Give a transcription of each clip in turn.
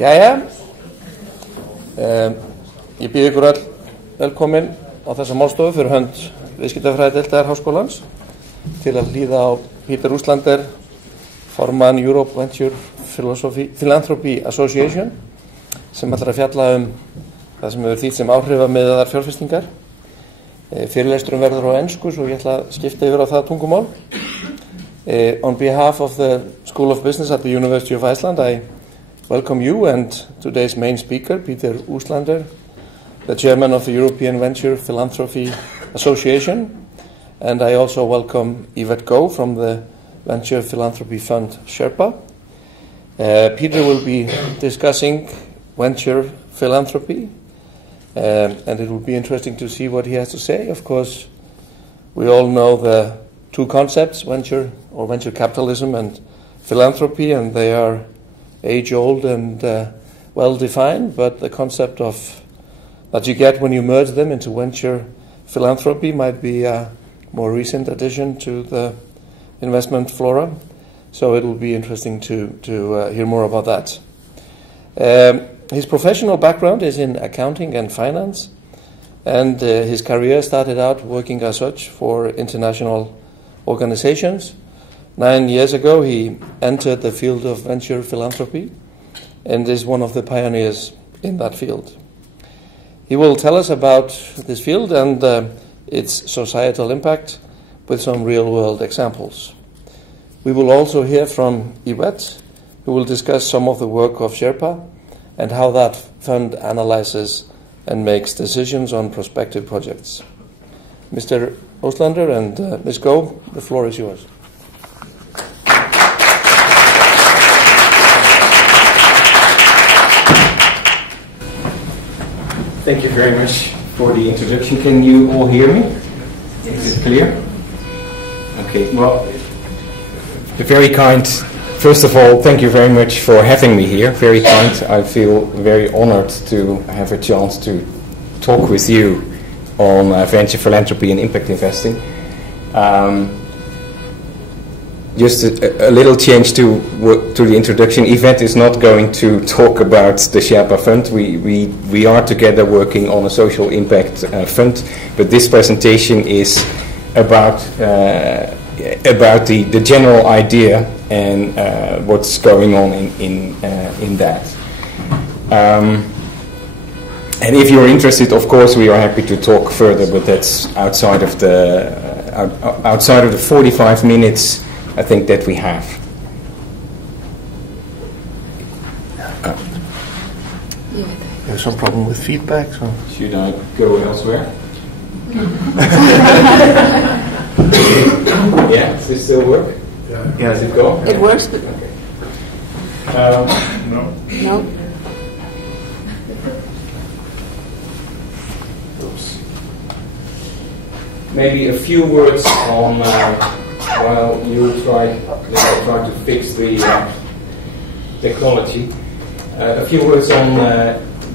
Jæja, ég býð ykkur all velkomin á þessa málstofu fyrir hönd Viðskiptafræðideildar Háskólans til að hlýða á Pieter Oostlander, formaður Europe Venture Philanthropy Association, sem ætlar að fjalla það sem hefur þýtt sem áhrifamiðaðar fjárfestingar. Fyrirlesturum verður á ensku, svo ég ætla að skipta yfir á það tungumál. On behalf of the School of Business at the University of Iceland, I welcome you and today's main speaker, Pieter Oostlander, the chairman of the European Venture Philanthropy Association, and I also welcome Yvette from the Venture Philanthropy Fund Shaerpa. Pieter will be discussing venture philanthropy, and it will be interesting to see what he has to say. Of course, we all know the two concepts, venture or venture capitalism and philanthropy, and they are age-old and well-defined, but the concept of that you get when you merge them into venture philanthropy might be a more recent addition to the investment flora. So it will be interesting to hear more about that. His professional background is in accounting and finance, and his career started out working as such for international organizations. 9 years ago, he entered the field of venture philanthropy and is one of the pioneers in that field. He will tell us about this field and its societal impact with some real-world examples. We will also hear from Yvette, who will discuss some of the work of Shaerpa and how that fund analyzes and makes decisions on prospective projects. Mr. Oostlander and Ms. Go, the floor is yours. Thank you very much for the introduction. Can you all hear me? Is it clear? Okay, well, very kind. First of all, thank you very much for having me here. Very kind. I feel very honored to have a chance to talk with you on venture philanthropy and impact investing. Just a little change to the introduction. Yvette is not going to talk about the Shaerpa fund. We are together working on a social impact fund, but this presentation is about the general idea and what's going on in that. And if you're interested, of course, we are happy to talk further, but that's outside of the 45 minutes I think that we have. There's some problem with feedback, so should I go elsewhere? Yeah, does this still work? Yeah, does it go? It works, but okay. No. Oops. Maybe a few words on while you try to fix the technology. A few words on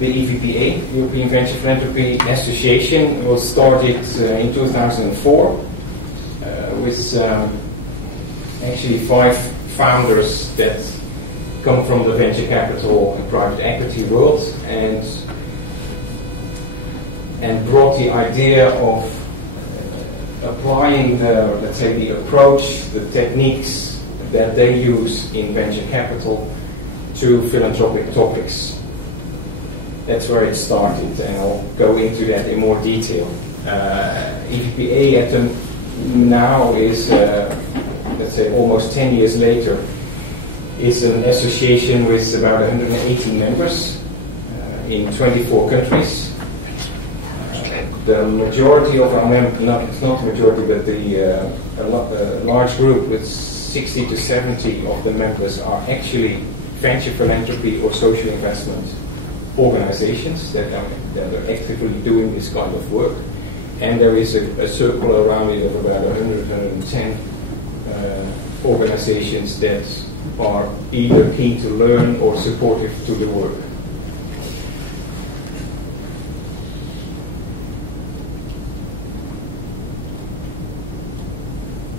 the EVPA, European Venture Philanthropy Association. It was started in 2004 with actually 5 founders that come from the venture capital and private equity world, and brought the idea of applying the approach, the techniques that they use in venture capital to philanthropic topics. That's where it started, and I'll go into that in more detail. EVPA now is, almost 10 years later, is an association with about 180 members in 24 countries. The majority of our members, it's not majority, but a large group with 60 to 70 of the members are actually venture philanthropy or social investment organizations that are actively doing this kind of work. And there is a circle around it of about 110 organizations that are either keen to learn or supportive to the work.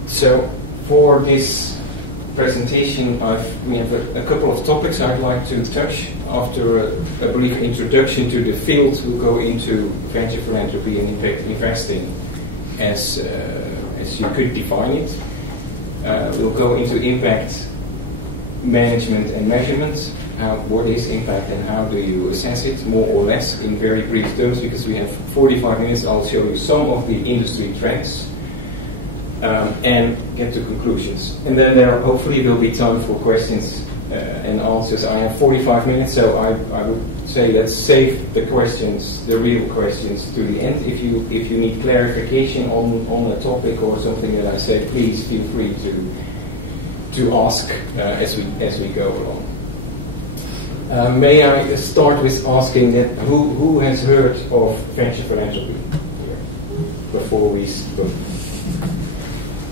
So for this presentation, we have a couple of topics I'd like to touch. After a brief introduction to the field, we'll go into venture philanthropy and impact investing as you could define it. We'll go into impact management and measurement. What is impact and how do you assess it, more or less in very brief terms, because we have 45 minutes. I'll show you some of the industry trends and get to conclusions. And then there hopefully will be time for questions and answers. I have 45 minutes, so I would say let's save the questions, the real questions, to the end. If you need clarification on a topic or something that I said, please feel free to ask as we go along. May I start with asking that who has heard of venture philanthropy here before we start?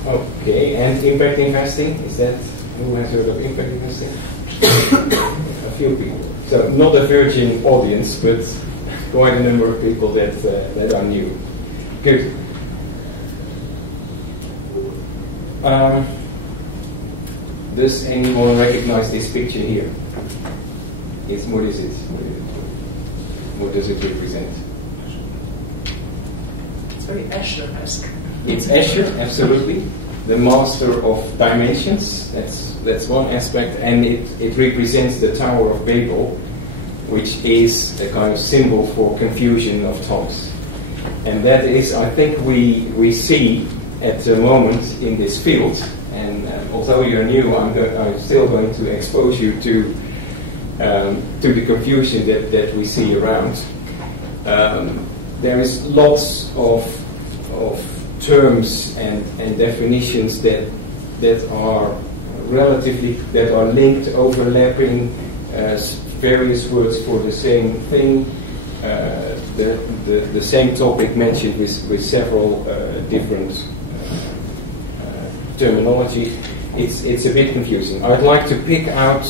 Okay, and impact investing, is that who has heard of impact investing? A few people. So not a virgin audience, but quite a number of people that are new. Good. Does anyone recognize this picture here? What is it? What does it represent? It's very Escher-esque. It's Escher, absolutely. The master of dimensions, that's one aspect, and it represents the Tower of Babel, which is a kind of symbol for confusion of tongues. And that is, I think, we see at the moment in this field, and although you're new, I'm still going to expose you to the confusion that we see around. There is lots of terms and definitions that are linked, overlapping, various words for the same thing, the same topic mentioned with several different terminology. It's a bit confusing. I'd like to pick out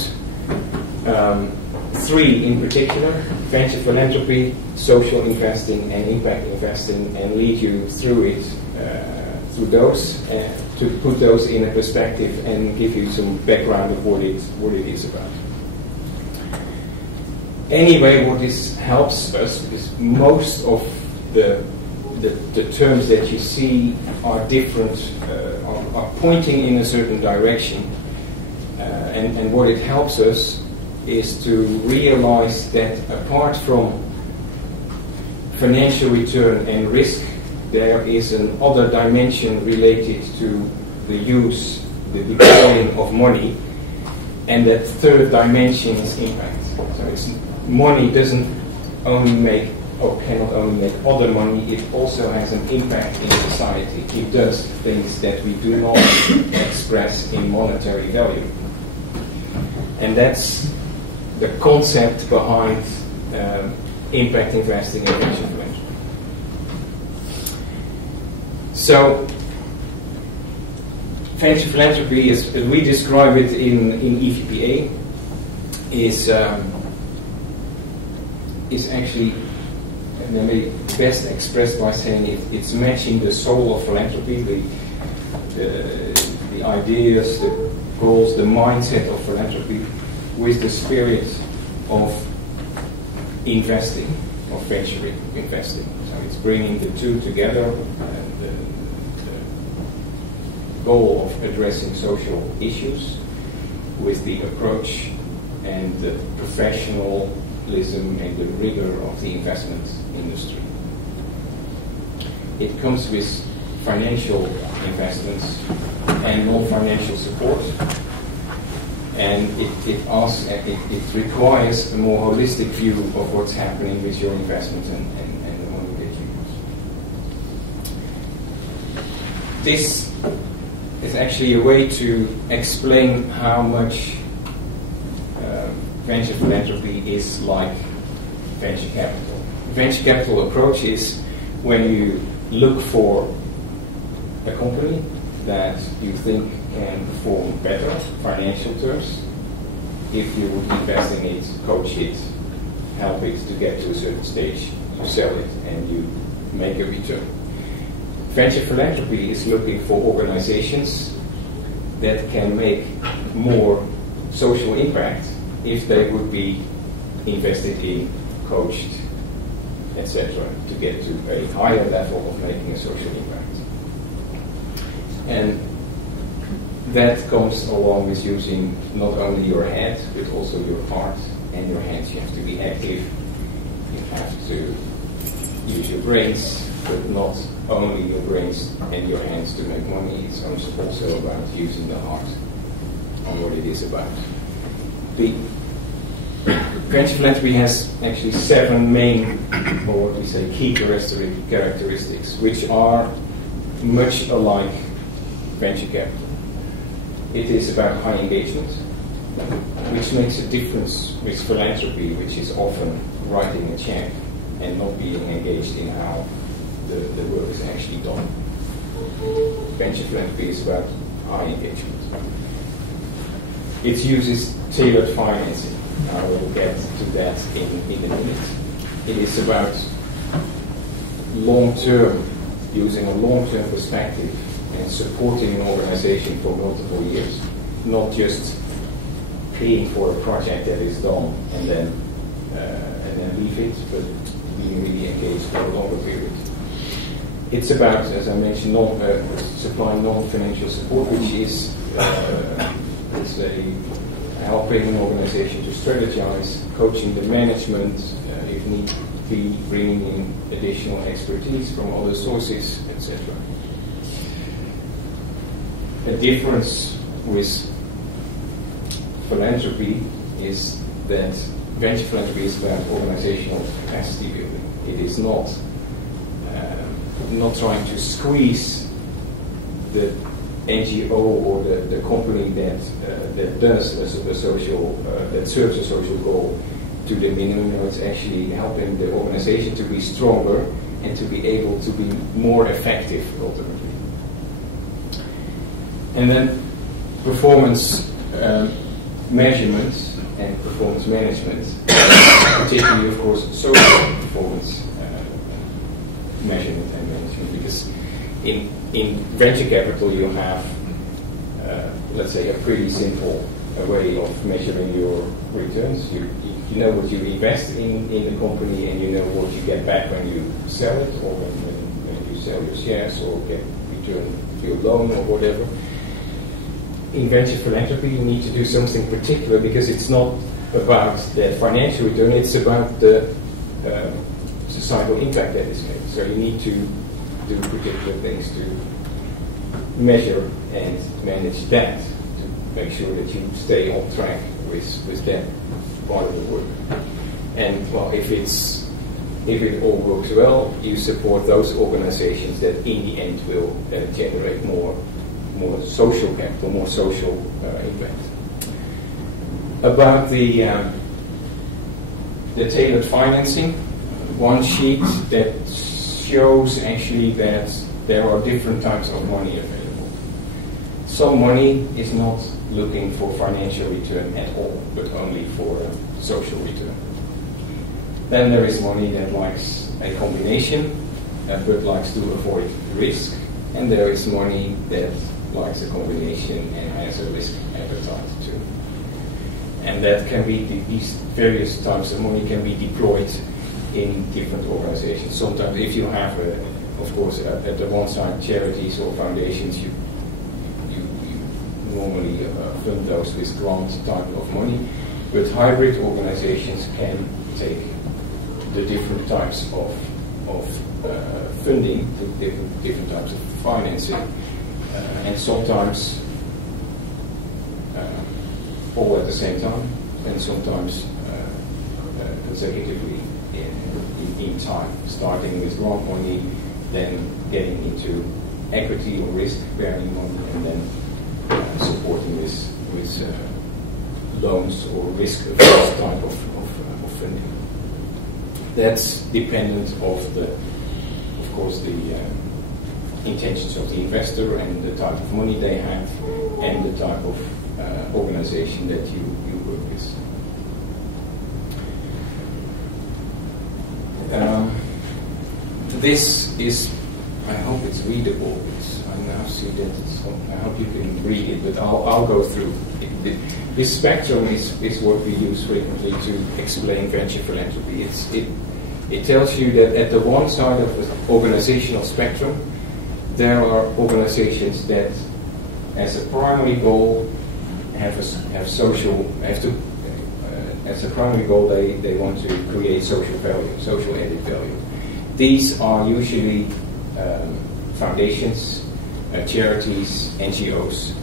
three in particular: venture philanthropy, social investing, and impact investing, and lead you through those, to put those in a perspective and give you some background of what it is about. Anyway, what this helps us, because most of the terms that you see are different, are pointing in a certain direction, and what it helps us is to realize that apart from financial return and risk, there is an other dimension related to the use, the deploying of money, and that third dimension is impact. So money doesn't only make, or cannot only make other money, it also has an impact in society. It does things that we do not express in monetary value. And that's the concept behind impact investing and venture philanthropy. So, venture philanthropy, as we describe it in EVPA, is actually, and maybe best expressed by saying it's matching the soul of philanthropy, the ideas, the goals, the mindset of philanthropy, with the spirit of investing, of venture investing. So it's bringing the two together, and the goal of addressing social issues with the approach and the professionalism and the rigor of the investment industry. It comes with financial investments and non-financial support, and it requires a more holistic view of what's happening with your investments and the money that you use. This is actually a way to explain how much venture philanthropy is like venture capital. Venture capital approach is when you look for a company that you think can perform better financial terms if you would invest in it, coach it, help it to get to a certain stage, you sell it and you make a return. Venture philanthropy is looking for organizations that can make more social impact if they would be invested in, coached, etc., to get to a higher level of making a social impact. And that comes along with using not only your head, but also your heart and your hands. You have to be active, you have to use your brains, but not only your brains and your hands to make money. It's also about using the heart on what it is about. The venture philanthropy has actually 7 main, or what we say, key characteristics, which are much alike venture capital. It is about high engagement, which makes a difference with philanthropy, which is often writing a check and not being engaged in how the work is actually done. Venture philanthropy is about high engagement. It uses tailored financing. I will get to that in a minute. It is about long-term, using a long-term perspective and supporting an organization for multiple years, not just paying for a project that is done and then leave it, but being really engaged for a longer period. It's about, as I mentioned, supplying non-financial support, which is helping an organization to strategize, coaching the management, if need be, bringing in additional expertise from other sources, etc. A difference with philanthropy is that venture philanthropy is about organizational capacity building. It is not trying to squeeze the NGO or the company that does a social that serves a social goal to the minimum. No, it's actually helping the organization to be stronger and to be able to be more effective ultimately. And then performance measurement and performance management, particularly of course social performance measurement and management, because in venture capital you have let's say a pretty simple way of measuring your returns. You know what you invest in the company, and you know what you get back when you sell it, or when you sell your shares or get return to your loan or whatever. In venture philanthropy you need to do something particular, because it's not about the financial return, it's about the societal impact that is made. So you need to do particular things to measure and manage that, to make sure that you stay on track with that part of the work. And well, if it all works well, you support those organizations that in the end will generate more social capital, more social impact. About the tailored financing, one sheet that shows actually that there are different types of money available. Some money is not looking for financial return at all, but only for social return. Then there is money that likes a combination, but likes to avoid risk. And there is money that likes a combination and has a risk appetite too. And that can be, these various types of money can be deployed in different organizations. Sometimes if you have, of course, at the one side charities or foundations, you normally fund those with grant type of money, but hybrid organizations can take the different types of funding, the different types of financing, and sometimes all at the same time, and sometimes consecutively in time, starting with grant money, then getting into equity or risk-bearing money, and then supporting this with loans or risk-averse type of funding. That's dependent of course, the intentions of the investor and the type of money they have and the type of organization that you work with. This is, I hope it's readable. I now see that I hope you can read it, but I'll go through it. This spectrum is what we use frequently to explain venture philanthropy. It tells you that at the one side of the organizational spectrum, there are organizations that, as a primary goal, as a primary goal, they want to create social value, social added value. These are usually foundations, charities, NGOs,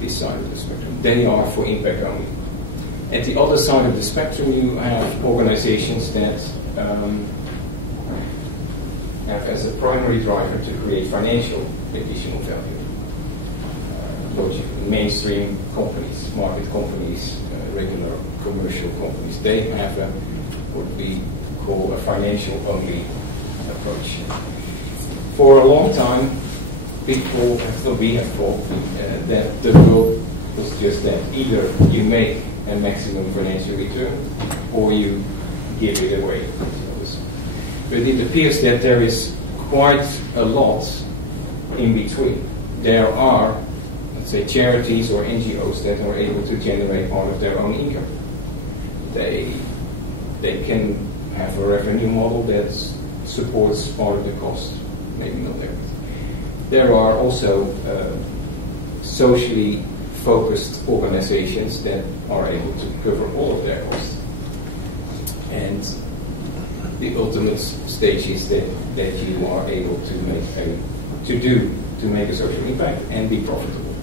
this side of the spectrum. They are for impact only. At the other side of the spectrum, you have organizations that have as a primary driver to create financial additional value. Mainstream companies, market companies, regular commercial companies, they have what we call a financial only approach. For a long time, we have thought that the goal was just that. Either you make a maximum financial return or you give it away. But it appears that there is quite a lot in between. There are, let's say, charities or NGOs that are able to generate part of their own income. They can have a revenue model that supports part of the cost, maybe not everything. There are also socially focused organizations that are able to cover all of their costs. And the ultimate stage is that you are able to make a social impact and be profitable.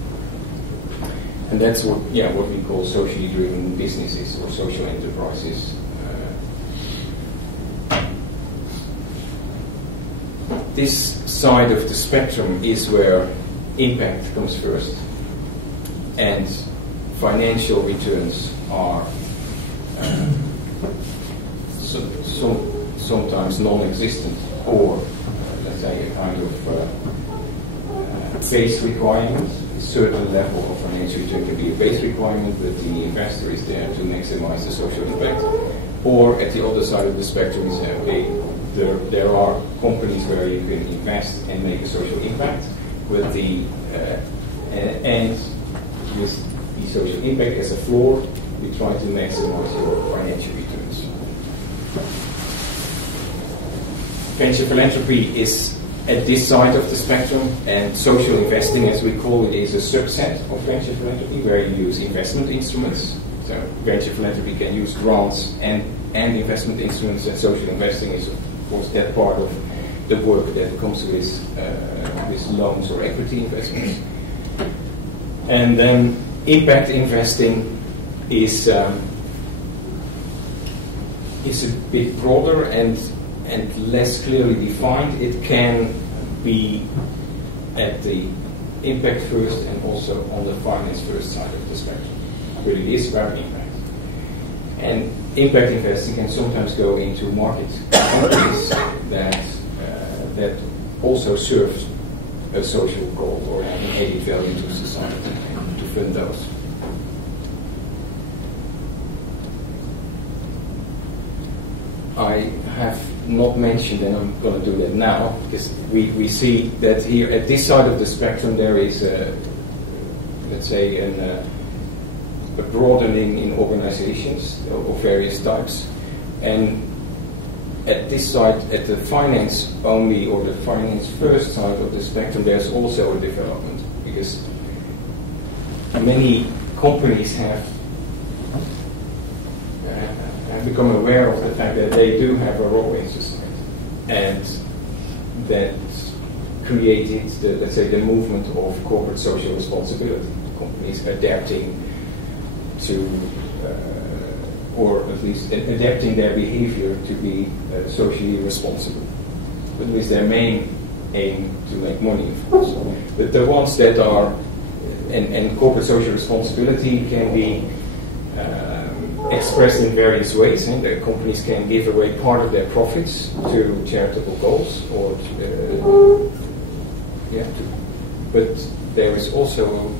And that's what we call socially driven businesses or social enterprises. This side of the spectrum is where impact comes first, and financial returns are sometimes non-existent, or let's say a kind of base requirement. A certain level of financial return can be a base requirement, but the investor is there to maximize the social impact. Or at the other side of the spectrum is there are companies where you can invest and make a social impact, with the and with the social impact as a floor, we try to maximize your financial returns. Venture philanthropy is at this side of the spectrum, and social investing, as we call it, is a subset of venture philanthropy, where you use investment instruments. So venture philanthropy can use grants and investment instruments, and social investing is, of course, that part of the work that comes with loans or equity investments. And then impact investing is a bit broader and less clearly defined. It can be at the impact first and also on the finance first side of the spectrum. But it is about impact. And impact investing can sometimes go into market companies that also serve a social goal or an added value to society, to fund those. I have not mentioned, and I'm going to do that now, because we see that here at this side of the spectrum there is, let's say, a broadening in organizations of various types. And at this side, at the finance only or the finance first side of the spectrum, there's also a development, because many companies have become aware of the fact that they do have a role in society, and that created the movement of corporate social responsibility. Companies adapting to, or at least adapting their behavior to be socially responsible. But with their main aim to make money, of course. But the ones that are, and corporate social responsibility can be expressed in various ways. The companies can give away part of their profits to charitable goals, or but there is also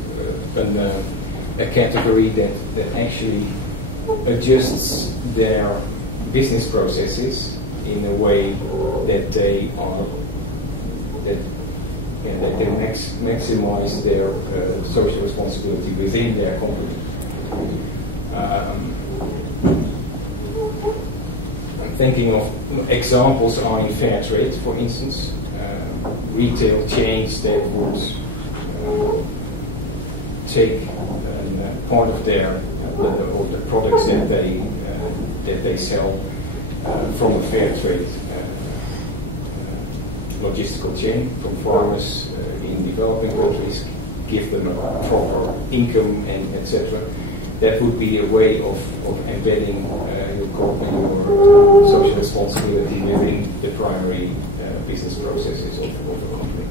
a category that actually adjusts their business processes in a way that and they can maximize their social responsibility within their company. I'm thinking of examples are in fair trade, for instance, retail chains that would take part of their or the products that they sell from a fair trade logistical chain from farmers in developing countries, give them a proper income and etc. That would be a way of embedding your social responsibility within the primary business processes of a company.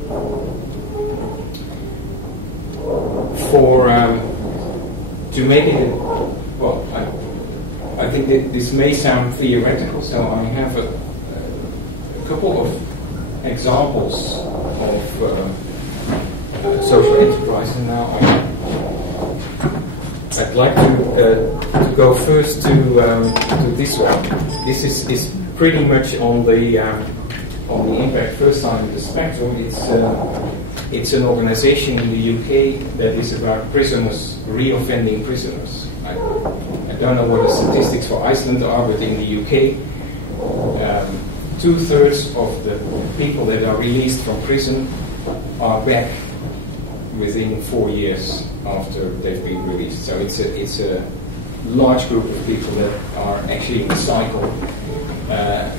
To make it, well, I think that this may sound theoretical, so I have a couple of examples of social enterprise, and now I'd like to go first to this one. This is pretty much on the impact first side of the spectrum. It's an organization in the UK that is about prisoners, reoffending prisoners. I don't know what the statistics for Iceland are, but in the UK, 2/3 of the people that are released from prison are back within 4 years after they've been released. So it's a large group of people that are actually in the cycle,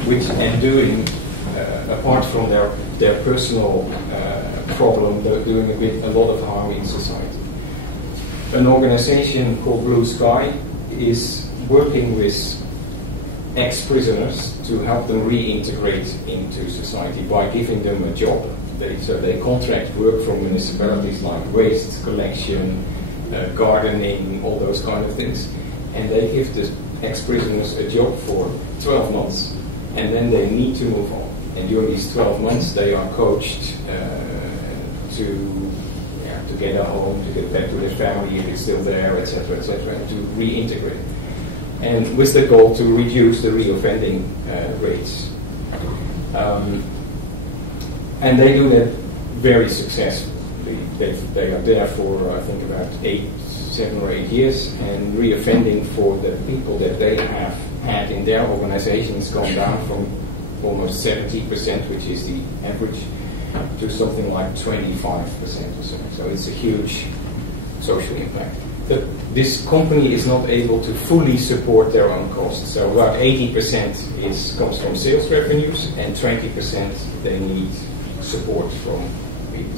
which and doing apart from their personal problem, they're doing a lot of harm in society. An organization called Blue Sky is working with ex-prisoners to help them reintegrate into society by giving them a job. So they contract work from municipalities like waste collection, gardening, all those kind of things, and they give the ex-prisoners a job for 12 months, and then they need to move on. And during these 12 months, they are coached to get a home, to get back to their family if it's still there, etc., and to reintegrate. And with the goal to reduce the reoffending rates. And they do that very successfully. They are there for, I think, about 7 or 8 years, and reoffending for the people that they have had in their organizations gone down from almost 70%, which is the average, to something like 25% or so. So it's a huge social impact. But this company is not able to fully support their own costs. So about 80% comes from sales revenues, and 20% they need support from people.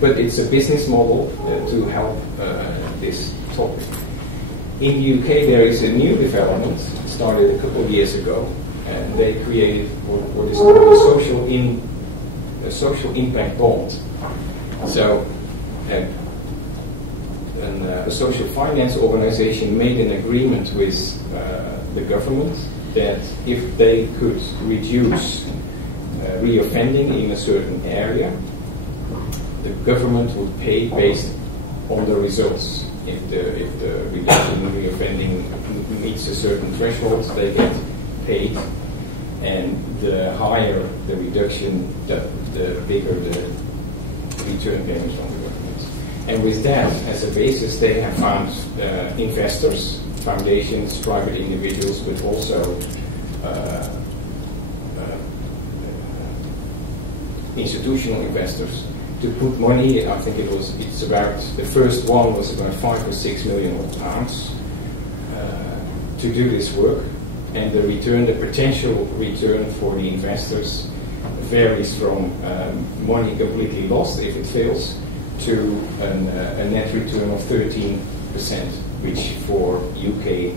But it's a business model to help this topic. In the UK, there is a new development started a couple of years ago, and they created what is called a social impact bond. So a social finance organization made an agreement with the government that if they could reduce reoffending in a certain area, the government would pay based on the results. If the reduction in reoffending meets a certain threshold, they get paid, and the higher the reduction, the bigger the return payments from the government. And with that as a basis, they have found investors, foundations, private individuals, but also institutional investors to put money. I think it's about, the first one was about 5 or 6 million pounds to do this work, and the return, the potential return for the investors varies from money completely lost if it fails to a net return of 13%, which for UK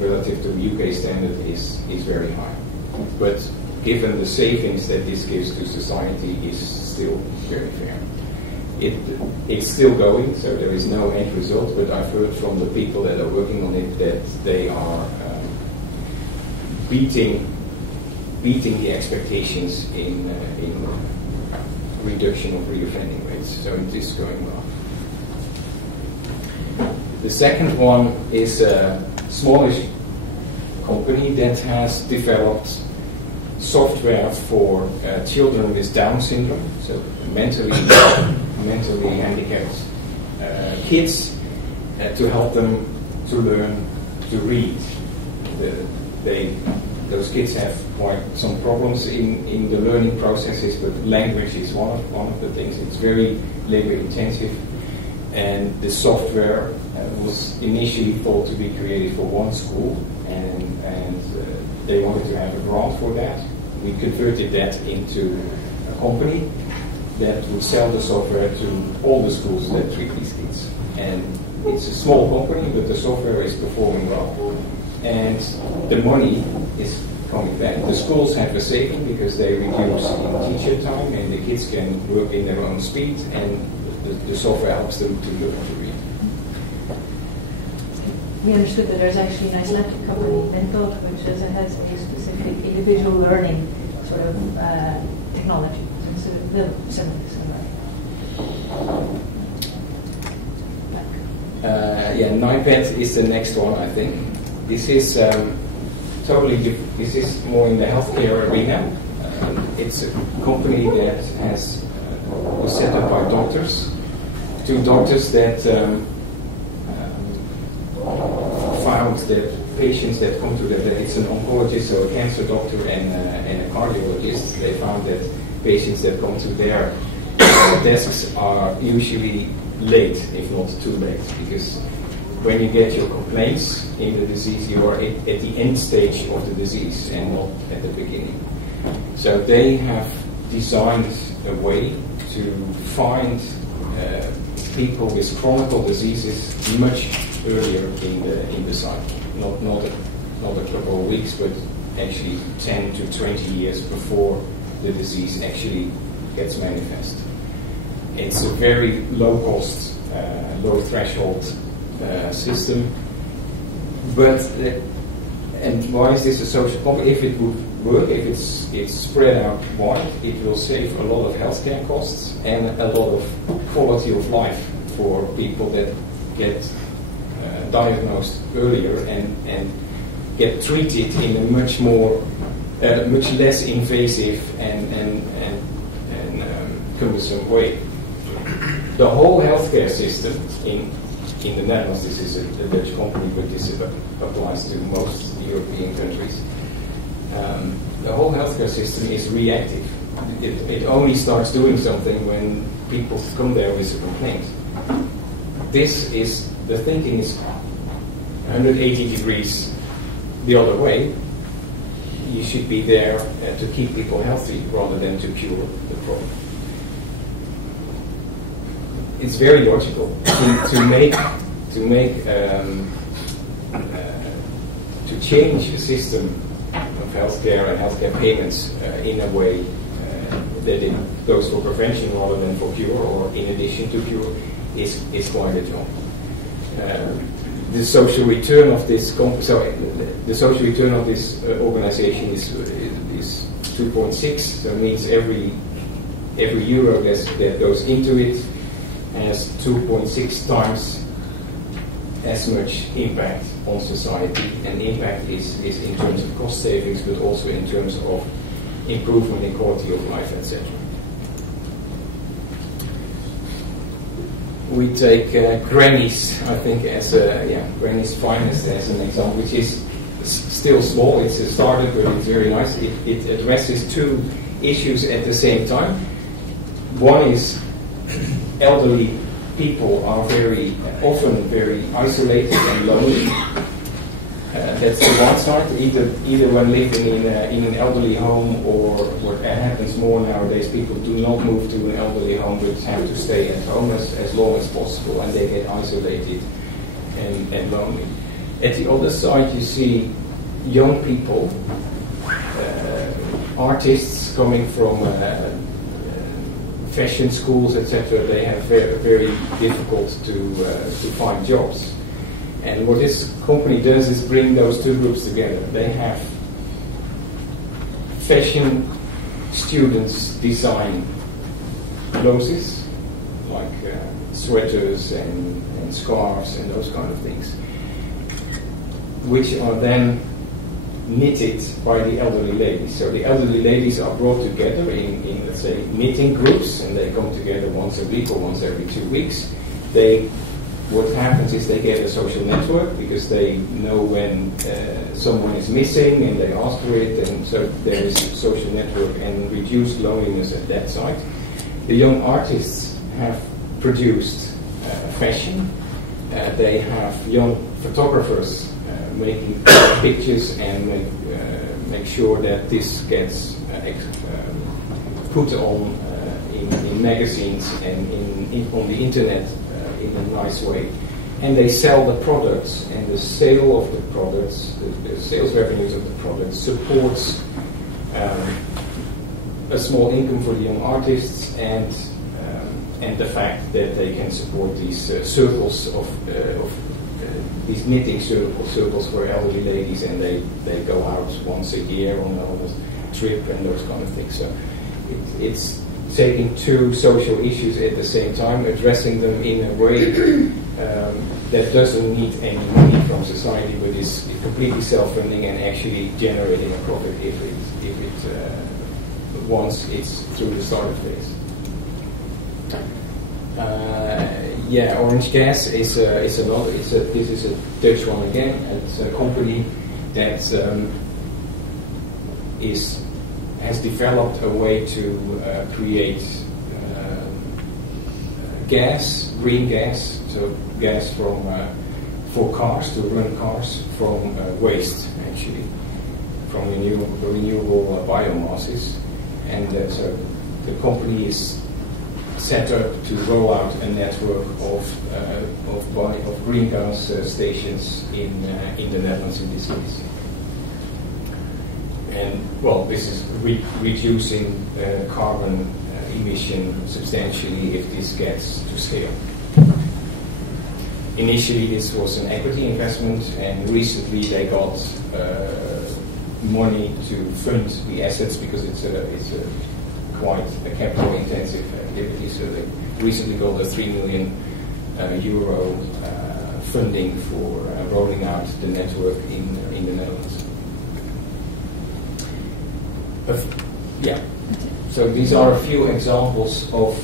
relative to UK standard is very high. But given the savings that this gives to society, is still very fair. It's still going, so there is no end result, but I've heard from the people that are working on it that they are beating the expectations in reduction of reoffending rates, so it is going well. The second one is a smallish company that has developed software for children with Down syndrome, so mentally handicapped kids, to help them to learn to read. Those kids have quite some problems in the learning processes, but language is one of the things. It's very labor intensive, and the software was initially thought to be created for one school, and they wanted to have a grant for that. We converted that into a company that would sell the software to all the schools that treat these kids. And it's a small company, but the software is performing well. And the money is coming back. The schools have a saving because they reduce in teacher time, and the kids can work in their own speed, and the software helps them to learn to read. We understood that there's actually an Icelandic company, Mentor, which has a specific individual learning sort of technology. It's a little similar. NIPAD is the next one, I think. This is totally different. This is more in the healthcare arena. It's a company that was set up by doctors, two doctors that found that patients that come to them, that it's an oncologist, so a cancer doctor and a cardiologist. They found that patients that come to their desks are usually late, if not too late, because when you get your complaints in the disease, you are at the end stage of the disease and not at the beginning. So they have designed a way to find people with chronic diseases much earlier in the cycle, not a couple of weeks, but actually 10 to 20 years before the disease actually gets manifest. It's a very low cost, low threshold system. But and why is this a social company? If it would work, if it's spread out wide, it will save a lot of healthcare costs and a lot of quality of life for people that get diagnosed earlier and get treated in a much less invasive and cumbersome way. The whole healthcare system in the Netherlands, this is a Dutch company, but this applies to most European countries. The whole healthcare system is reactive. It only starts doing something when people come there with a complaint. The thinking is 180 degrees the other way. You should be there to keep people healthy rather than to cure the problem. It's very logical to change a system of healthcare and healthcare payments in a way that it goes for prevention rather than for cure, or in addition to cure, is quite a job. The social return of this organization is 2.6. So it means every euro that goes into it has 2.6 times as much impact on society, and impact is in terms of cost savings, but also in terms of improvement in quality of life, etc. We take Granny's, I think, Granny's Finest as an example, which is still small. It's a startup, but it's very nice. It addresses two issues at the same time. One is elderly people are often very isolated and lonely. That's the one side. Either when living in an elderly home, or what happens more nowadays, people do not move to an elderly home but have to stay at home as long as possible, and they get isolated and lonely. At the other side, you see young people, artists coming from fashion schools, etc. They have very difficult to find jobs. And what this company does is bring those two groups together. They have fashion students design clothes, like sweaters and scarves and those kind of things, which are then knitted by the elderly ladies. So the elderly ladies are brought together in let's say, knitting groups, and they come together once a week or once every 2 weeks. What happens is they get a social network because they know when someone is missing and they ask for it, and so there is a social network and reduced loneliness at that side. The young artists have produced fashion. They have young photographers making pictures and make sure that this gets put on in magazines and on the internet in a nice way. And they sell the products, and the sale of the products, the sales revenues of the products supports a small income for the young artists, and the fact that they can support these circles of these knitting circles for elderly ladies, and they go out once a year on a trip and those kind of things. So it's taking two social issues at the same time, addressing them in a way that doesn't need any money from society, but is completely self-funding and actually generating a profit if it once it's through the startup phase. Orange Gas is another. This is a Dutch one again. It's a company that has developed a way to create gas, green gas, so gas for cars, to run cars from waste, actually, from renewable biomasses, and so the company is set up to roll out a network of greenhouse stations in the Netherlands in this case. And well, this is reducing carbon emission substantially if this gets to scale. Initially, this was an equity investment, and recently they got money to fund the assets because it's a quite a capital-intensive activity. So they recently got a 3 million euro funding for rolling out the network in the Netherlands. So these are a few examples of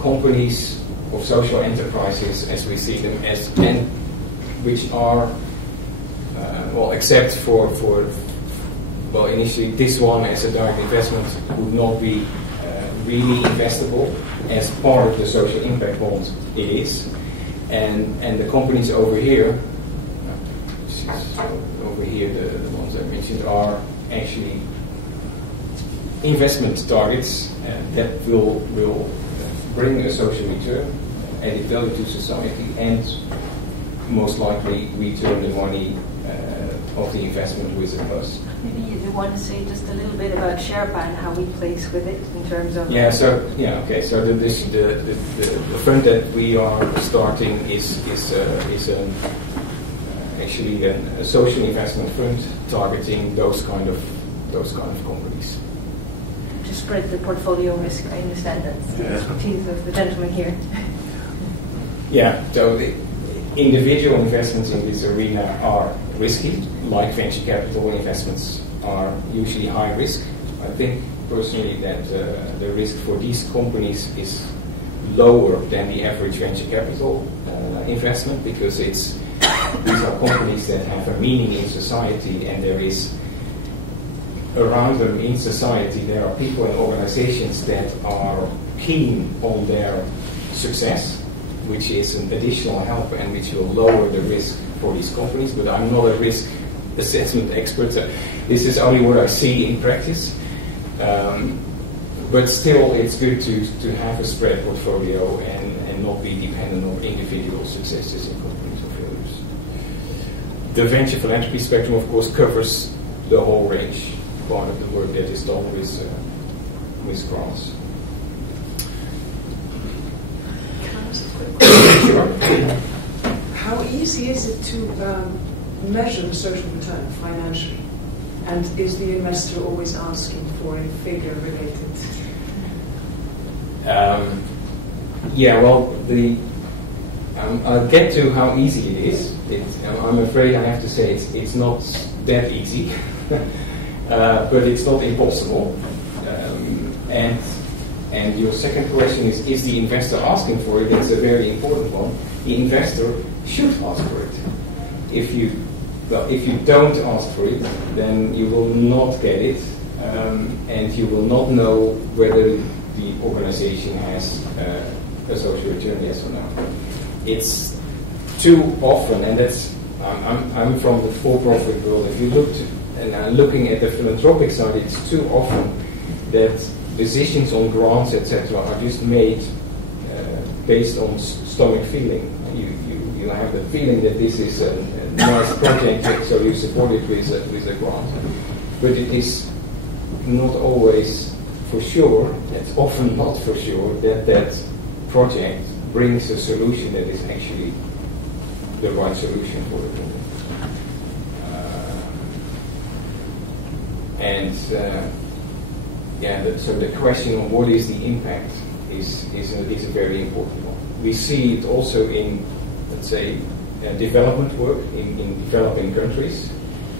companies, of social enterprises as we see them, and which are except for initially this one as a direct investment would not be really investable. As part of the social impact bond it is, and the companies over here, the ones I mentioned, are actually investment targets that will bring a social return, added value to society, and most likely return the money of the investment with a plus. Maybe you want to say just a little bit about Shaerpa and how we place with it in terms of... So the fund that we are starting is actually a social investment fund targeting those kind of companies. To spread the portfolio risk, I understand that's the expertise of the gentleman here. So the individual investments in this arena are risky, like venture capital investments are usually high risk. I think personally that the risk for these companies is lower than the average venture capital investment, because these are companies that have a meaning in society, and there is around them in society there are people and organizations that are keen on their success, which is an additional help and which will lower the risk for these companies. But I'm not a risk assessment expert, so this is only what I see in practice. But still, it's good to have a spread portfolio and not be dependent on individual successes in companies or failures. The venture philanthropy spectrum, of course, covers the whole range, part of the work that is done with grants. How easy is it to measure the social return financially? And is the investor always asking for a figure related? I'll get to how easy it is. I'm afraid I have to say it's not that easy, but it's not impossible. And your second question is the investor asking for it? That's a very important one. The investor should ask for it. If you don't ask for it, then you will not get it, and you will not know whether the organization has a social return, yes or no. It's too often, and that's I'm from the for-profit world. If you look looking at the philanthropic side, it's too often that decisions on grants, etc., are just made based on stomach feeling. You have the feeling that this is a nice project, so you support it with a grant. But it is not always for sure, it's often not for sure, that project brings a solution that is actually the right solution for the problem. So the question on what is the impact is a very important one. We see it also in, let's say, development work in developing countries.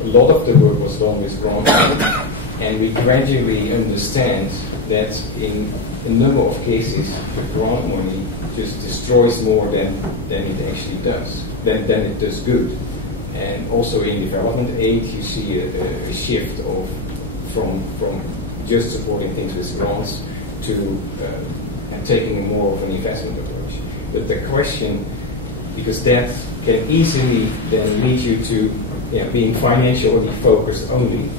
A lot of the work was done with grant money, and we gradually understand that in a number of cases, the grant money just destroys more than it actually does, than it does good. And also in development aid, you see a shift from just supporting things with grants to and taking more of an investment approach. But the question, because that can easily then lead you to being financially focused only.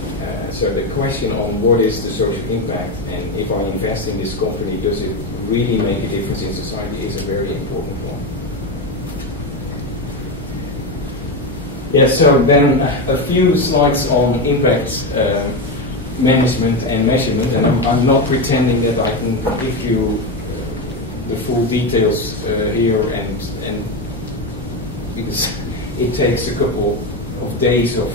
So the question on what is the social impact, and if I invest in this company, does it really make a difference in society, is a very important one. So then a few slides on impact management and measurement, and I'm not pretending that I can give you the full details here, and because it takes a couple of days of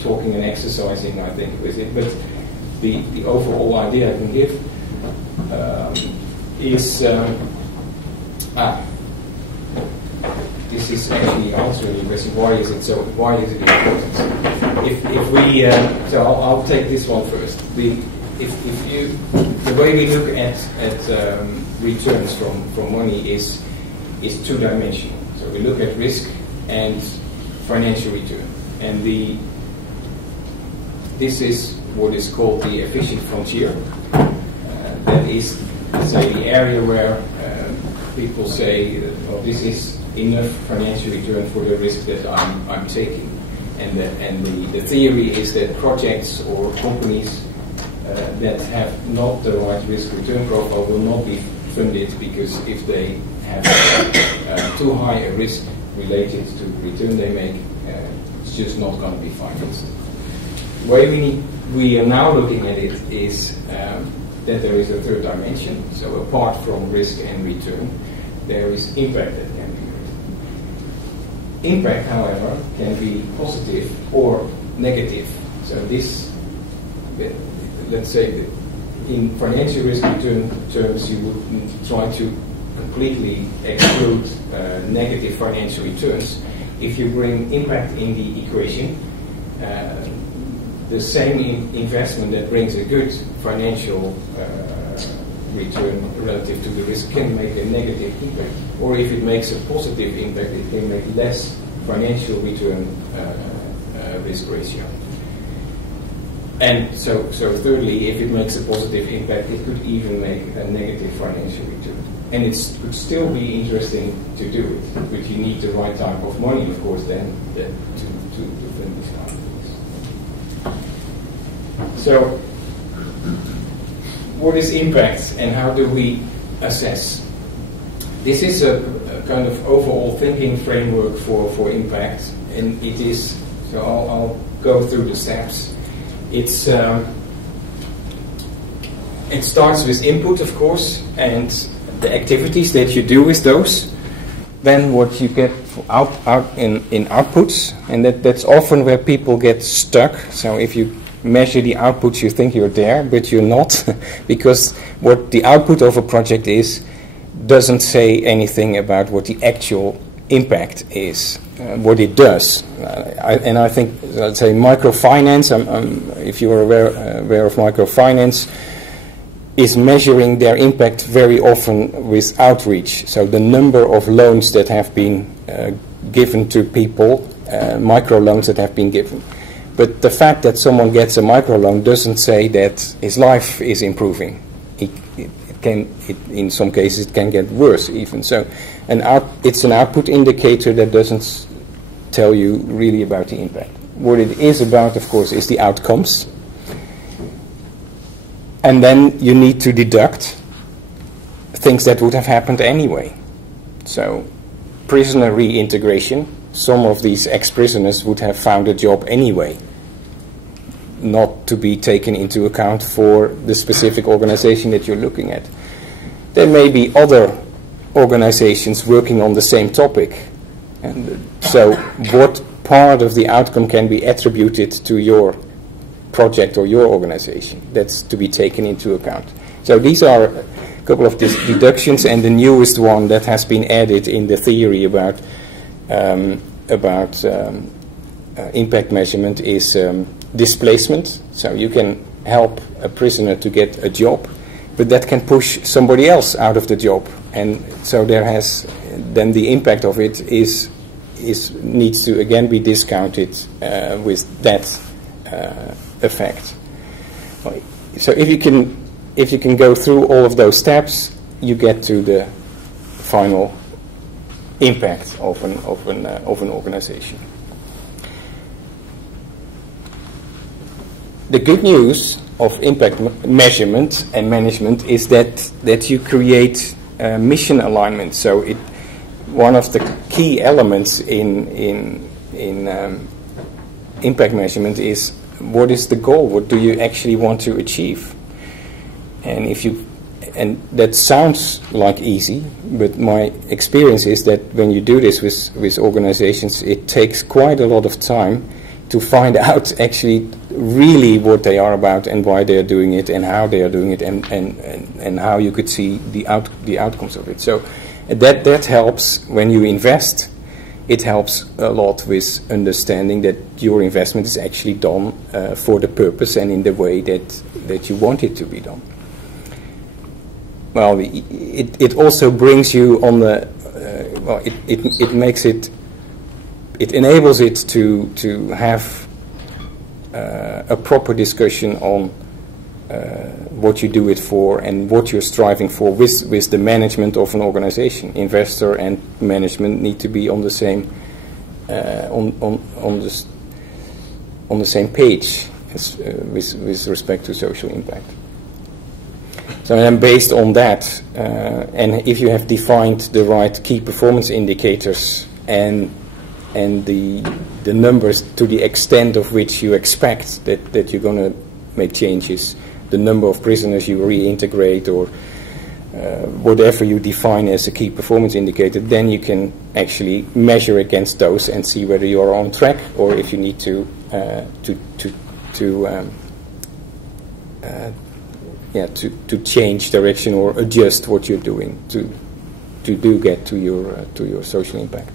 talking and exercising, I think, with it. But the overall idea I can give is this is actually answering the question: why is it important? If we so I'll take this one first. The way we look at returns from money is two-dimensional. So we look at risk and financial return, and this is what is called the efficient frontier. That is, say, the area where people say, this is enough financial return for the risk that I'm taking. And the theory is that projects or companies that have not the right risk-return profile will not be funded, because if they have too high a risk related to the return they make, it's just not going to be financed. The way we are now looking at it is that there is a third dimension. So apart from risk and return, there is impact that can be made. Impact, however, can be positive or negative. So this, let's say, that in financial risk return terms, you would try to completely exclude negative financial returns. If you bring impact in the equation, the same investment that brings a good financial return relative to the risk can make a negative impact. Or if it makes a positive impact, it can make less financial return risk ratio. And so thirdly, if it makes a positive impact, it could even make a negative financial return. And it would still be interesting to do it, but you need the right type of money, of course, then to fund this kind of things. So, what is impact, and how do we assess? This is a kind of overall thinking framework for impact, and it is. So I'll go through the steps. It starts with input, of course, and the activities that you do with those. Then what you get out in outputs, and that's often where people get stuck. So if you measure the outputs, you think you're there, but you're not, because what the output of a project is doesn't say anything about what the actual impact is. what it does. I think, let's say, microfinance, if you are aware of microfinance, is measuring their impact very often with outreach. So the number of loans that have been given to people, microloans that have been given. But the fact that someone gets a microloan doesn't say that his life is improving. In some cases, it can get worse even. So it's an output indicator that doesn't tell you really about the impact. What it is about, of course, is the outcomes. And then you need to deduct things that would have happened anyway. So prisoner reintegration, some of these ex-prisoners would have found a job anyway, not to be taken into account for the specific organization that you're looking at. There may be other organizations working on the same topic. And so what part of the outcome can be attributed to your project or your organization? That's to be taken into account. So these are a couple of deductions, and the newest one that has been added in the theory about impact measurement is displacement. So you can help a prisoner to get a job, but that can push somebody else out of the job, and so then the impact of it needs to again be discounted with that effect. So if you can go through all of those steps, you get to the final impact of an organization. The good news of impact measurement and management is that you create mission alignment. So one of the key elements in impact measurement is, what is the goal? What do you actually want to achieve? And that sounds like easy, but my experience is that when you do this with organizations, it takes quite a lot of time to find out actually really what they are about and why they are doing it and how they are doing it and how you could see the outcomes of it. So that helps when you invest. It helps a lot with understanding that your investment is actually done for the purpose and in the way that you want it to be done. Well, it also brings you on the it enables it to have a proper discussion on what you do it for and what you're striving for with the management of an organization. Investor and management need to be on the same on the same page with respect to social impact. So then, based on that, and if you have defined the right key performance indicators and the numbers to the extent of which you expect that you're going to make changes, the number of prisoners you reintegrate, or whatever you define as a key performance indicator, then you can actually measure against those and see whether you are on track or if you need to change direction or adjust what you're doing to get to your social impact.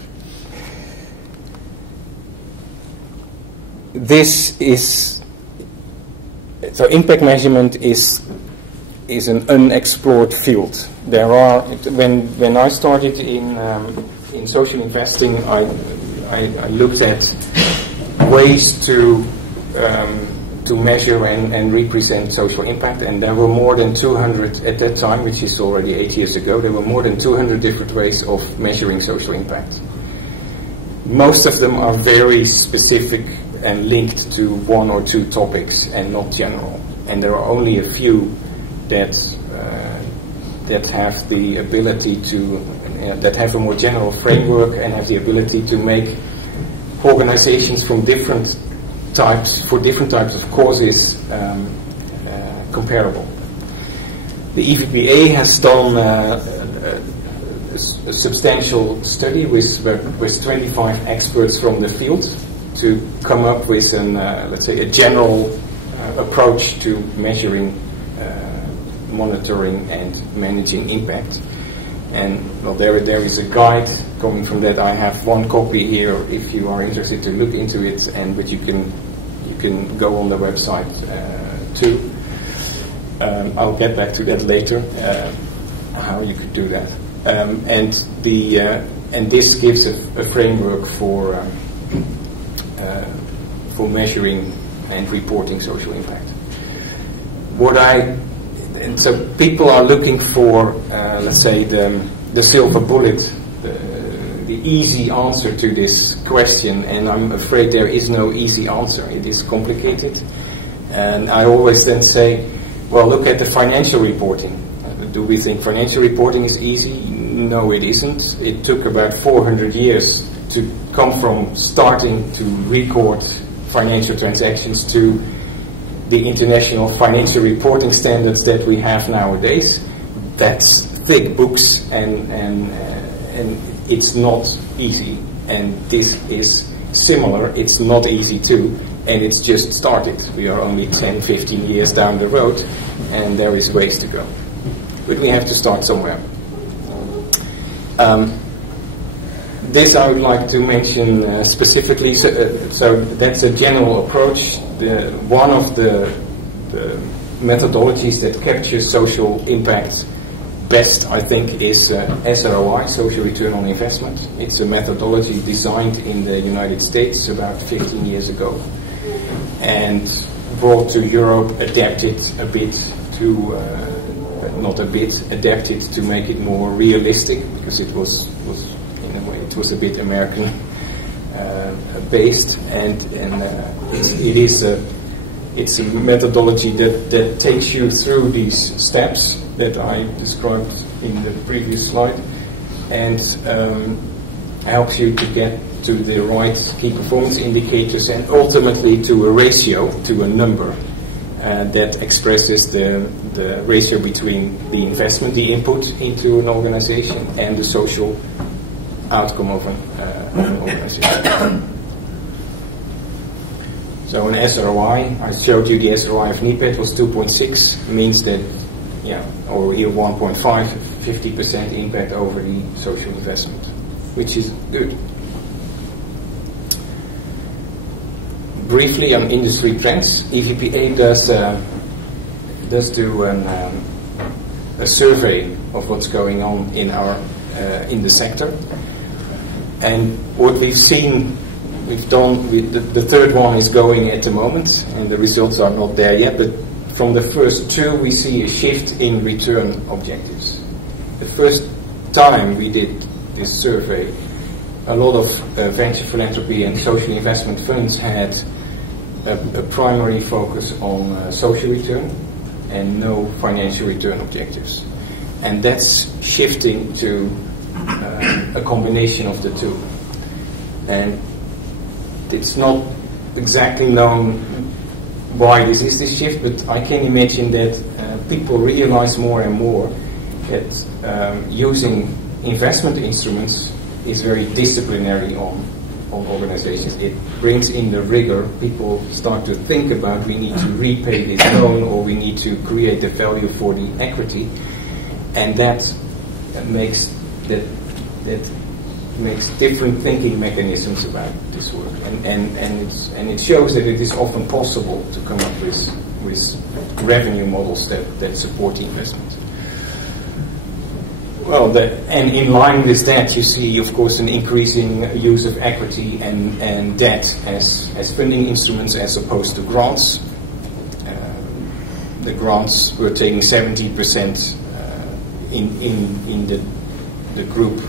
So impact measurement is an unexplored field. There are, when I started in social investing, I looked at ways to measure and represent social impact, and there were more than 200 at that time, which is already 8 years ago. There were more than 200 different ways of measuring social impact. Most of them are very specific and linked to one or two topics and not general. And there are only a few that have the ability to that have a more general framework and have the ability to make organizations from different types of causes comparable. The EVPA has done a substantial study with 25 experts from the field to come up with let's say a general approach to measuring, monitoring and managing impact. And well, there is a guide coming from that, I have one copy here if you are interested to look into it, but you can go on the website too. I'll get back to that later, how you could do that. And this gives a framework for measuring and reporting social impact. So people are looking for, let's say, the silver bullet, the easy answer to this question, and I'm afraid there is no easy answer. It is complicated. And I always then say, well, look at the financial reporting. Do we think financial reporting is easy? No, it isn't. It took about 400 years to come from starting to record financial transactions to the international financial reporting standards that we have nowadays. That's thick books, and it's not easy. And this is similar. It's not easy too, and it's just started. We are only 10, 15 years down the road, and there is ways to go. But we have to start somewhere. This I would like to mention specifically. So that's a general approach. One of the methodologies that captures social impact best, I think, is SROI, social return on investment. It's a methodology designed in the United States about 15 years ago and brought to Europe, adapted a bit to, adapted to make it more realistic, because it was in a way, it was a bit American based, and it's a methodology that takes you through these steps that I described in the previous slide, and helps you to get to the right key performance indicators, and ultimately to a ratio, to a number that expresses the ratio between the investment, the input into an organization, and the social outcome of an organization. So an SROI, I showed you the SROI of NIPET was 2.6, means that, or here 1.5, 50% impact over the social investment, which is good. Briefly on industry trends, EVPA does do a survey of what's going on in the sector, and what we've done. The third one is going at the moment, and the results are not there yet. But from the first two, we see a shift in return objectives. The first time we did this survey, a lot of venture philanthropy and social investment funds had a primary focus on social return and no financial return objectives. And that's shifting to a combination of the two. And it's not exactly known why this shift, but I can imagine that people realize more and more that using investment instruments is very disciplinary on organizations. It brings in the rigor. People start to think about, we need to repay this loan, or we need to create the value for the equity, and that makes different thinking mechanisms about this work, and it shows that it is often possible to come up with revenue models that support the investment. Well, and in line with that, you see, of course, an increasing use of equity and debt as funding instruments as opposed to grants. The grants were taking 70% in the group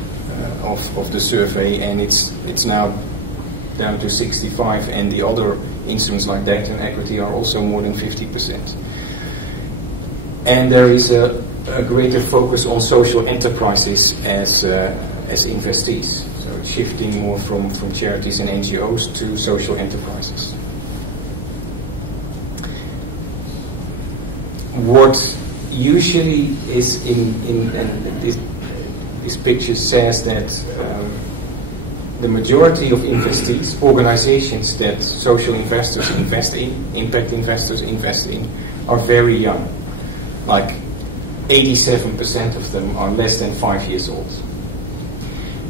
of the survey, and it's now down to 65, and the other instruments like debt and equity are also more than 50%. And there is a greater focus on social enterprises as investees, so it's shifting more from charities and NGOs to social enterprises. What usually is in this picture says that the majority of investees, organizations that social investors invest in, impact investors invest in, are very young. Like 87% of them are less than 5 years old.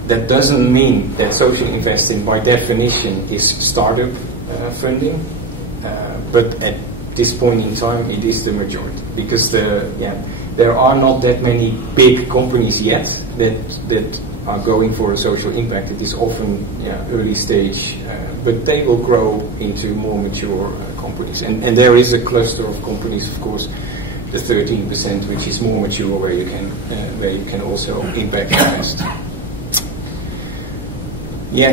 that doesn't mean that social investing by definition is startup funding, but at this point in time it is the majority, because there are not that many big companies yet that are going for a social impact. It is often early stage, but they will grow into more mature companies. And there is a cluster of companies, of course, the 13%, which is more mature, where you can also impact invest.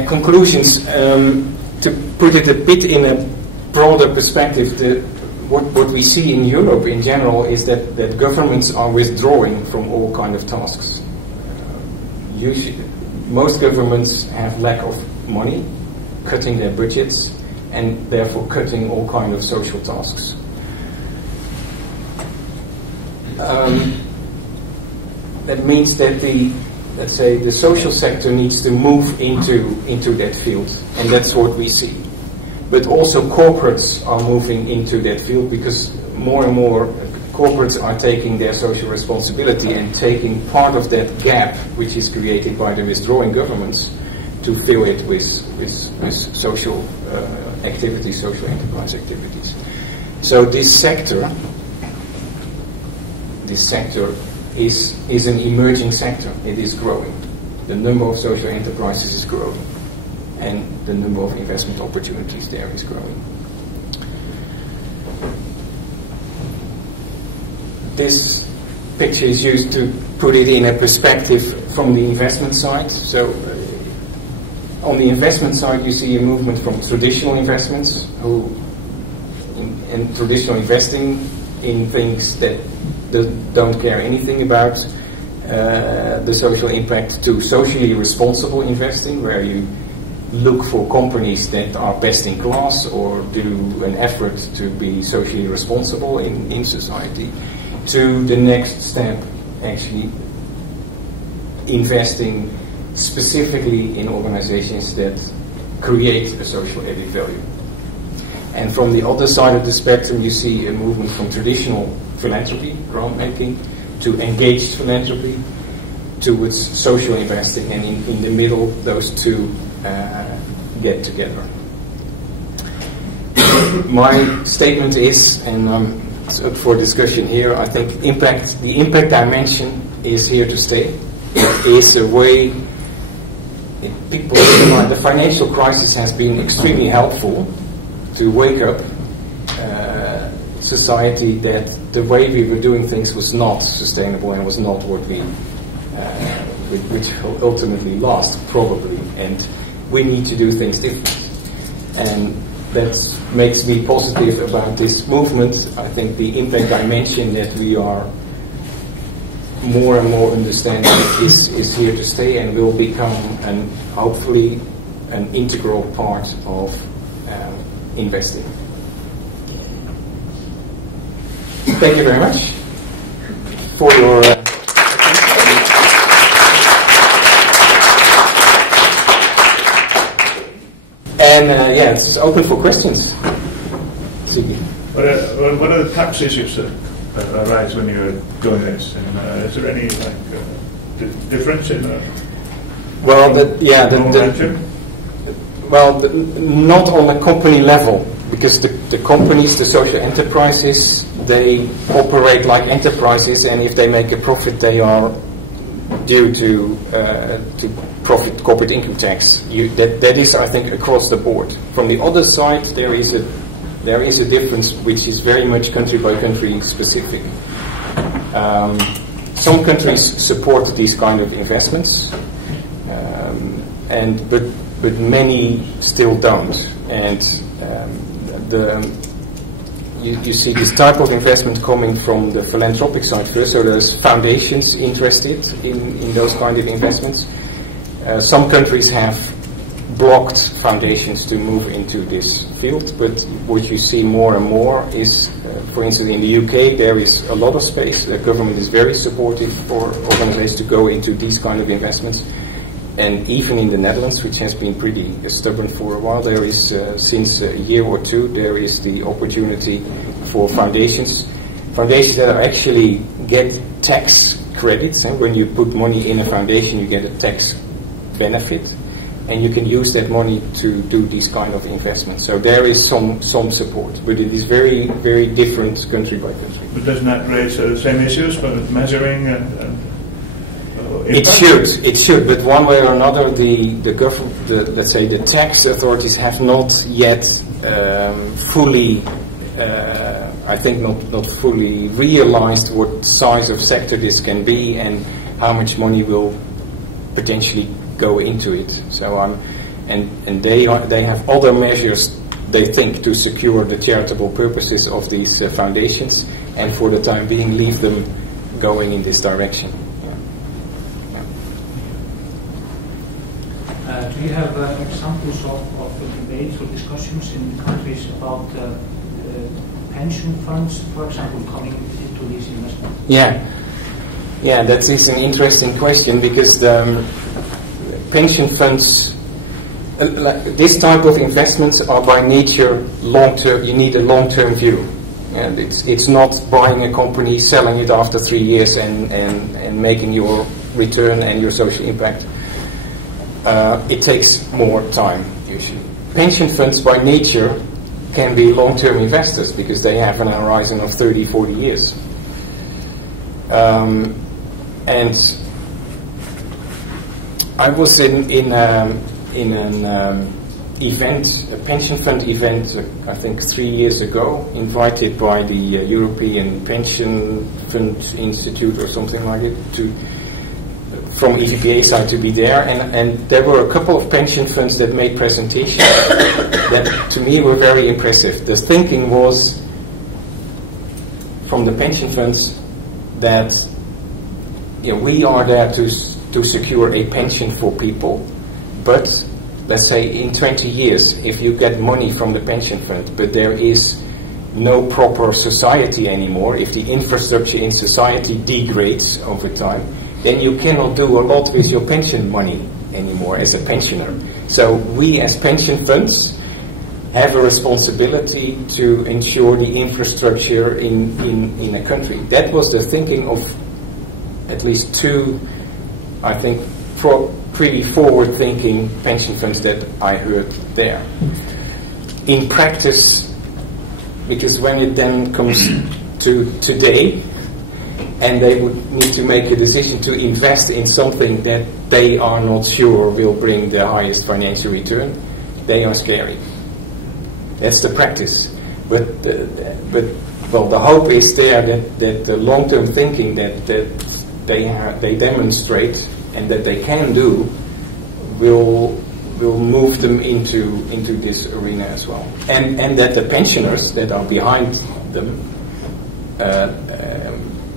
Conclusions. To put it a bit in a broader perspective, what we see in Europe in general is that governments are withdrawing from all kind of tasks. Most governments have lack of money, cutting their budgets, and therefore cutting all kind of social tasks. That means that the social sector needs to move into that field, and that's what we see. But also corporates are moving into that field, because more and more corporates are taking their social responsibility and taking part of that gap which is created by the withdrawing governments to fill it with social activities, social enterprise activities. So this sector is an emerging sector. It is growing. The number of social enterprises is growing, and the number of investment opportunities there is growing. This picture is used to put it in a perspective from the investment side. So on the investment side, you see a movement from traditional investments, and traditional investing in things that don't care anything about the social impact, to socially responsible investing, where you look for companies that are best in class or do an effort to be socially responsible in society, to the next step, actually investing specifically in organizations that create a social added value. And from the other side of the spectrum, you see a movement from traditional philanthropy, grant making, to engaged philanthropy, towards social investing, and in the middle, those two get together. My statement is, and it's up for discussion here, I think the impact dimension is here to stay. It is a way people, the financial crisis has been extremely helpful to wake up society that the way we were doing things was not sustainable and was not what we which will ultimately last, probably, and we need to do things different. And that makes me positive about this movement. I think the impact dimension that we are more and more understanding is here to stay, and will become hopefully an integral part of investing. Thank you very much for your it's open for questions. What are the tax issues that arise when you're doing this? And is there any difference in? Not on a company level, because the companies, the social enterprises, they operate like enterprises, and if they make a profit, they are due to profit corporate income tax. That is, I think, across the board. From the other side, there is a difference which is very much country by country specific. Some countries support these kind of investments, but many still don't. And you see this type of investment coming from the philanthropic side first. So there's foundations interested in those kind of investments. Some countries have blocked foundations to move into this field, but what you see more and more is, for instance, in the UK, there is a lot of space. The government is very supportive for organizations to go into these kind of investments. And even in the Netherlands, which has been pretty stubborn for a while, there is, since a year or two, there is the opportunity for foundations that are actually get tax credits. And when you put money in a foundation, you get a tax benefit, and you can use that money to do these kind of investments. So there is some support, but it is very, very different country by country. But doesn't that raise the same issues for measuring and it should, but one way or another, the government, let's say the tax authorities have not yet fully, I think not fully realized what size of sector this can be and how much money will potentially go into it. So and they have other measures they think to secure the charitable purposes of these foundations, and for the time being leave them going in this direction. Do you have examples of debates or discussions in countries about pension funds, for example, coming into these investments? Yeah, that is an interesting question, because the pension funds, this type of investments are by nature long-term. You need a long-term view, and it's not buying a company, selling it after 3 years, and making your return and your social impact. It takes more time, usually. Pension funds by nature can be long-term investors because they have an horizon of 30, 40 years. And I was in an event, a pension fund event, I think 3 years ago, invited by the European Pension Fund Institute or something like it, from EVPA side to be there, and there were a couple of pension funds that made presentations that to me were very impressive. The thinking was from the pension funds that we are there to secure a pension for people, but let's say in 20 years, if you get money from the pension fund, but there is no proper society anymore, if the infrastructure in society degrades over time, then you cannot do a lot with your pension money anymore as a pensioner. So we as pension funds have a responsibility to ensure the infrastructure in a country. That was the thinking of at least two, I think, pretty forward-thinking pension funds that I heard there. In practice, because when it then comes to today, and they would need to make a decision to invest in something that they are not sure will bring the highest financial return, they are scary. That's the practice. But the hope is there that the long-term thinking that they demonstrate and that they can do will move them into this arena as well. And that the pensioners that are behind them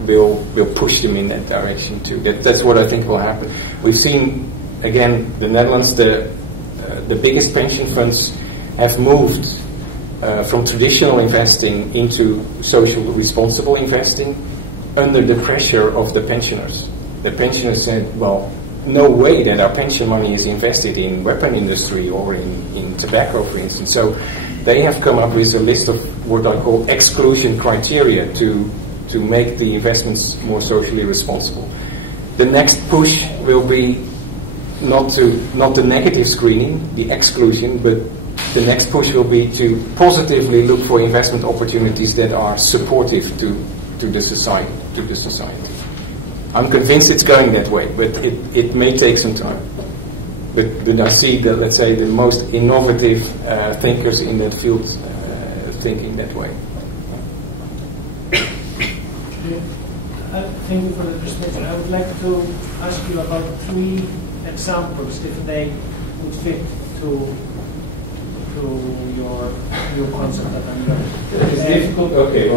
will push them in that direction too. That's what I think will happen. We've seen, again, the Netherlands, the biggest pension funds have moved from traditional investing into social responsible investing under the pressure of the pensioners. The pensioners said, well, no way that our pension money is invested in weapon industry or in tobacco, for instance. So they have come up with a list of what I call exclusion criteria to make the investments more socially responsible. The next push will be not the negative screening, the exclusion, but the next push will be to positively look for investment opportunities that are supportive to the society. I'm convinced it's going that way, but it may take some time. But I see that, let's say, the most innovative thinkers in that field thinking that way. Thank you for the perspective. I would like to ask you about 3 examples, if they would fit to your concept that I'm learning. It's difficult. Okay.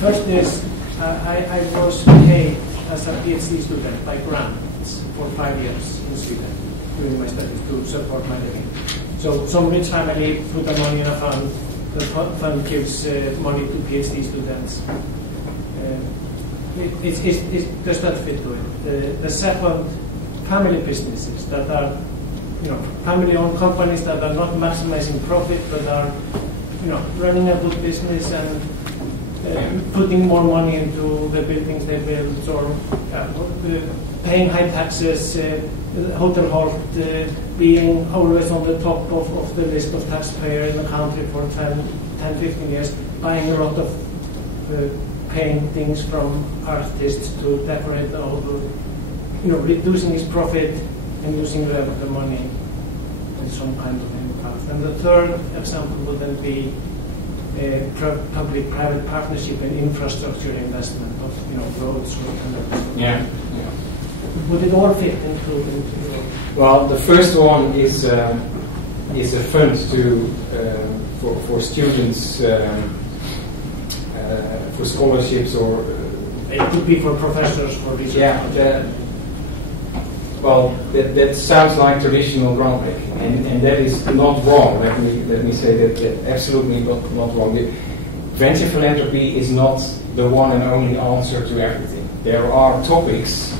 First is I was paid as a PhD student by grants for 5 years in Sweden during my studies to support my living. So some rich family put the money in a fund. The fund gives money to PhD students. It does not fit to it. The second, family businesses that are, family-owned companies that are not maximizing profit but are, running a good business and putting more money into the buildings they build, or paying high taxes, hotel halt being always on the top of the list of taxpayers in the country for 10, 15 years, buying a lot of paintings from artists to decorate the whole, reducing his profit and using the money in some kind of impact. And the third example would then be public-private partnership and infrastructure investment of roads. Yeah. Would it all fit into Well, the first one is a fund for students for scholarships, or it could be for professors, for research. Yeah. Well, that sounds like traditional grant making, and that is not wrong. Let me say that absolutely not wrong. Venture philanthropy is not the one and only answer to everything. There are topics,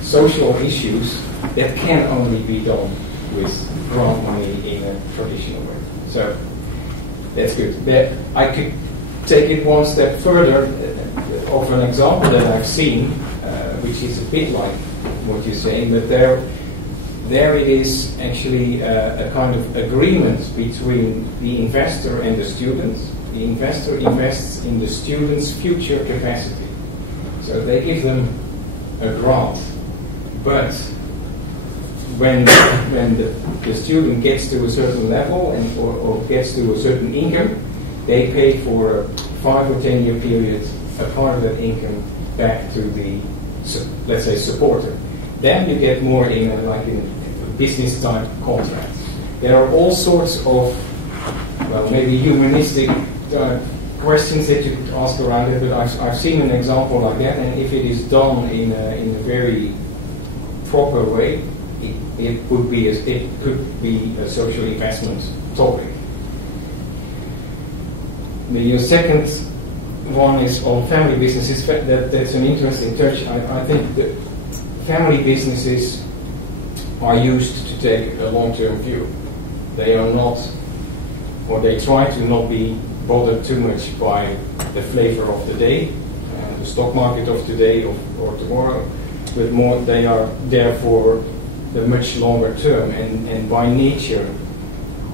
social issues, that can only be done with grant money in a traditional way. So that's good. I could take it one step further of an example that I've seen, which is a bit like what you're saying, but there it is actually a kind of agreement between the investor and the student. The investor invests in the student's future capacity. So they give them a grant, but when the student gets to a certain level or gets to a certain income, they pay for a 5 or 10 year period a part of that income back to the, let's say, supporter. Then you get more in a business type contract. There are all sorts of, well, maybe humanistic questions that you could ask around it, but I've seen an example like that, and if it is done in a very proper way, it could be a social investment topic. The second one is on family businesses. That's an interesting touch. I think that family businesses are used to take a long-term view. They are not, or they try to not be bothered too much by the flavor of the day, the stock market of today or tomorrow, but more they are there for the much longer term, and by nature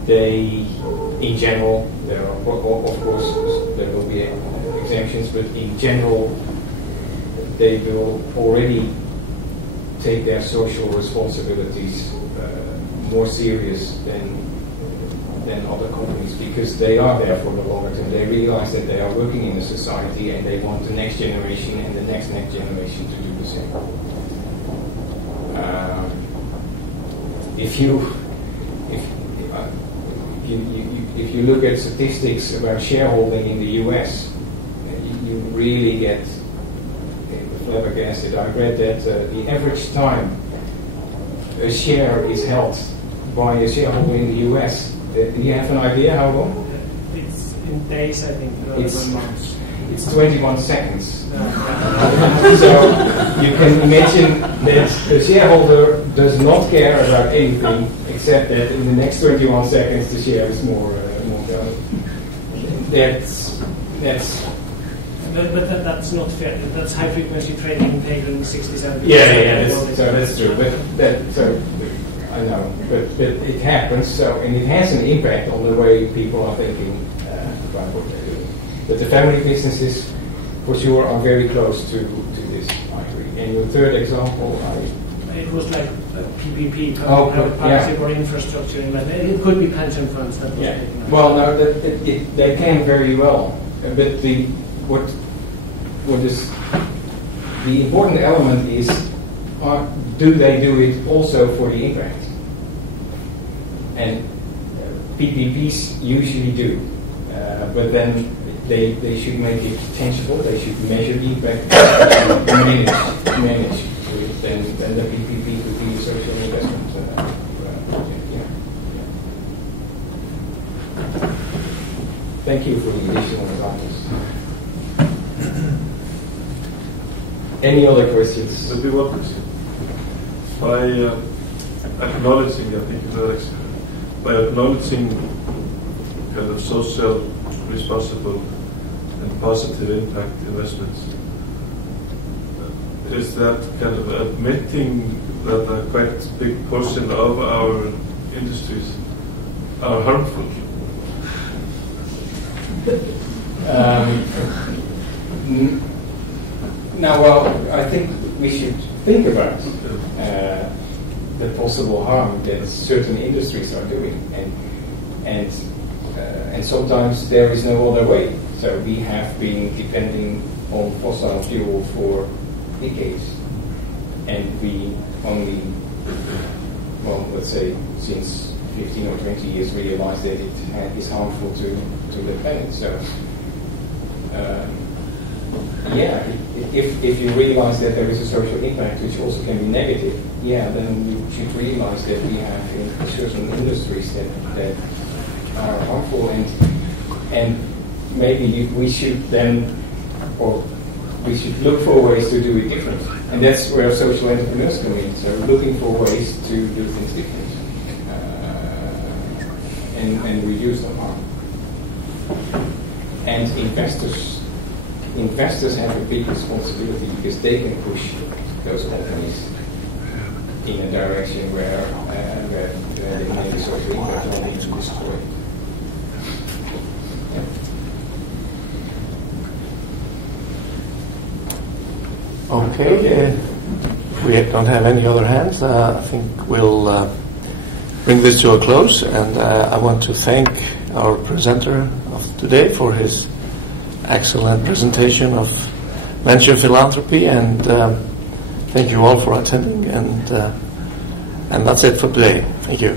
they, in general, there are, of course there will be exemptions, but in general they will already take their social responsibilities more serious than other companies, because they are there for the longer term. They realize that they are working in a society and they want the next generation and the next generation to do the same. If you look at statistics about shareholding in the US, you really get flabbergasted. I read that the average time a share is held by a shareholder in the US, do you have an idea how long? It's in days, I think, it's months. It's 21 seconds. So you can imagine that the shareholder does not care about anything except that in the next 21 seconds the share is more valuable. But that's not fair. That's high frequency trading taking 60-70%. Yeah, that's true. But I know, but it happens. So, and it has an impact on the way people are thinking about what they're doing. But the family businesses, for sure, are very close to this. I agree. And your third example, it was like PPP, partnership or infrastructure investment. It could be pension funds. That was taken. Well, no, they can very well. But what is the important element is, do they do it also for the impact? And PPPs usually do, but then they should make it tangible. They should measure the impact, manage. Then the PPP could be a social investment project. Thank you for the additional examples. Any other questions? Maybe one question. By acknowledging, I think by acknowledging kind of social responsible and positive impact investments. Is that kind of admitting that a quite big portion of our industries are harmful? Now, well, I think we should think about the possible harm that certain industries are doing, and sometimes there is no other way. So we have been depending on fossil fuel for decades, and we only, well, let's say since 15 or 20 years realized that it is harmful to the planet. So if you realize that there is a social impact which also can be negative, then you should realize that we have in certain industries that are harmful, and maybe we should then, or we should look for ways to do it different. And that's where social entrepreneurs come in. So looking for ways to do things different and reduce the harm. And investors have a big responsibility because they can push those companies in a direction where they make a social impact on the destroy. Okay, we don't have any other hands. I think we'll bring this to a close, and I want to thank our presenter of today for his excellent presentation of Venture Philanthropy, and thank you all for attending, and that's it for today. Thank you.